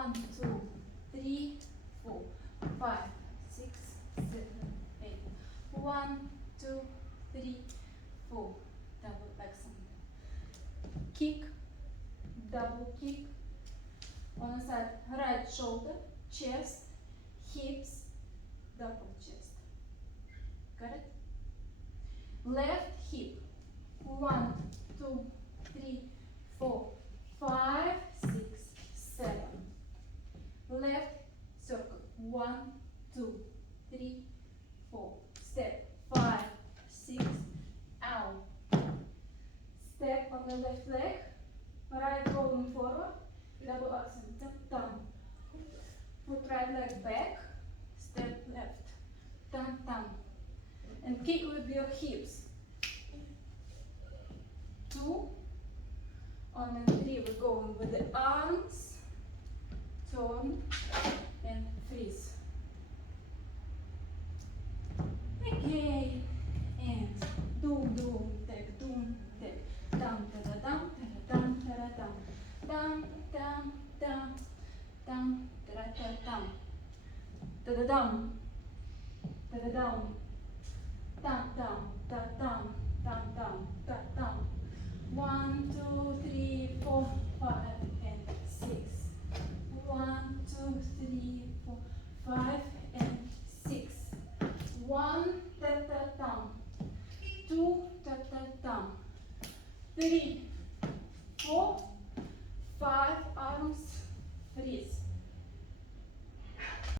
1, 2, 3, 4, 5, 6, 7, 8. 1, 2, 3, 4. Double back center. Kick, double kick. On the side, right shoulder, chest, hips, double chest. Got it? Left hip. 1, 2, 3, 4, 5, 6, 7. Left circle. 1, 2, 3, 4. Step. 5, 6. Out. Step on the left leg. Right going forward. Double accent. Down. Put right leg back. Step left. Down, down. And kick with your hips. 2. On the 3, we're going with the arms. Turn and freeze. Okay. And doom, doom, take, doom, take. Down, da da down, da da down, da da down. Down, down, down, down, da da da down. Da da down. Da da down. Down, down, da down, down, down, da down. 1, 2, 3, 4, 5, and 6. 1, 2, 3, 4, 5, and 6. 1, da da down. 2, da da down. 3,